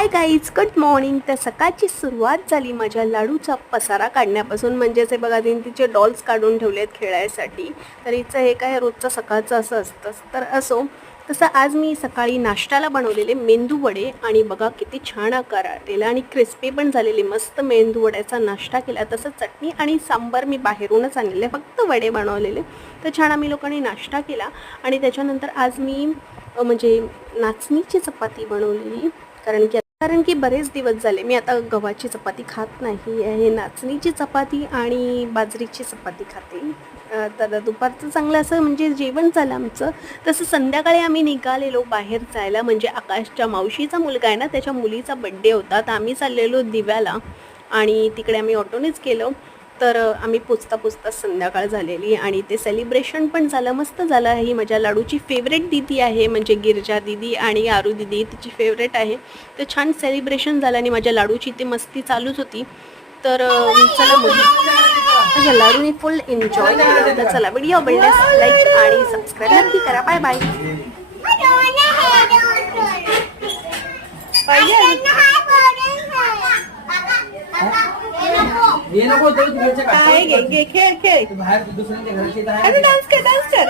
Hi guys, good morning. तर सकाळची सुरुवात झाली माझ्या लाडूचा पसारा काढण्यापासून. म्हणजेच हे बघा, तिचे डॉल्स काढून ठेवलेत खेळायसाठी. तर हिचं हे काय रोजचं सकाळचं असं असतं. तर असो, तसं आज मी सकाळी नाश्त्याला बनवलेले मेंदू वडे आणि बघा किती छान आकार आलेला आणि क्रिस्पी पण झालेली. मस्त मेंदू वड्याचा नाश्ता केला. तसं चटणी आणि सांबार मी बाहेरूनच आणलेले, फक्त वडे बनवलेले. तर छान आम्ही लोकांनी नाश्ता केला. आणि त्याच्यानंतर आज मी म्हणजे नाचणीची चपाती बनवलेली. कारण की बरेच दिवस झाले मी आता गव्हाची चपाती खात नाही आहे. नाचणीची चपाती आणि बाजरीची चपाती खाते. तर दुपारचं चांगलं असं म्हणजे जेवण झालं आमचं. तसं संध्याकाळी आम्ही निघालेलो बाहेर जायला. म्हणजे आकाशच्या मावशीचा मुलगा आहे ना, त्याच्या मुलीचा बड्डे होता. तर आम्ही चाललेलो दिव्याला आणि तिकडे आम्ही ऑटोनेच गेलो. तर आम्ही पोचता संध्याकाळ झालेली आणि ते सेलिब्रेशन पण झालं, मस्त झालं. ही माझ्या लाडूची फेवरेट दीदी आहे, म्हणजे गिरजा दीदी आणि आरू दीदी तिची फेवरेट आहे. तर छान सेलिब्रेशन झालं आणि माझ्या लाडूची ती मस्ती चालूच होती. तर चला मग माझ्या लाडूने फुल एन्जॉय केलं. तर चला, व्हिडिओ आवडल्यास लाईक आणि सबस्क्राईब नक्की करा. Bye bye. ये नको तो तिकडचे काय घे खेळ खेळ. बाहेर दुसऱ्यांच्या घराचे डान्स कर.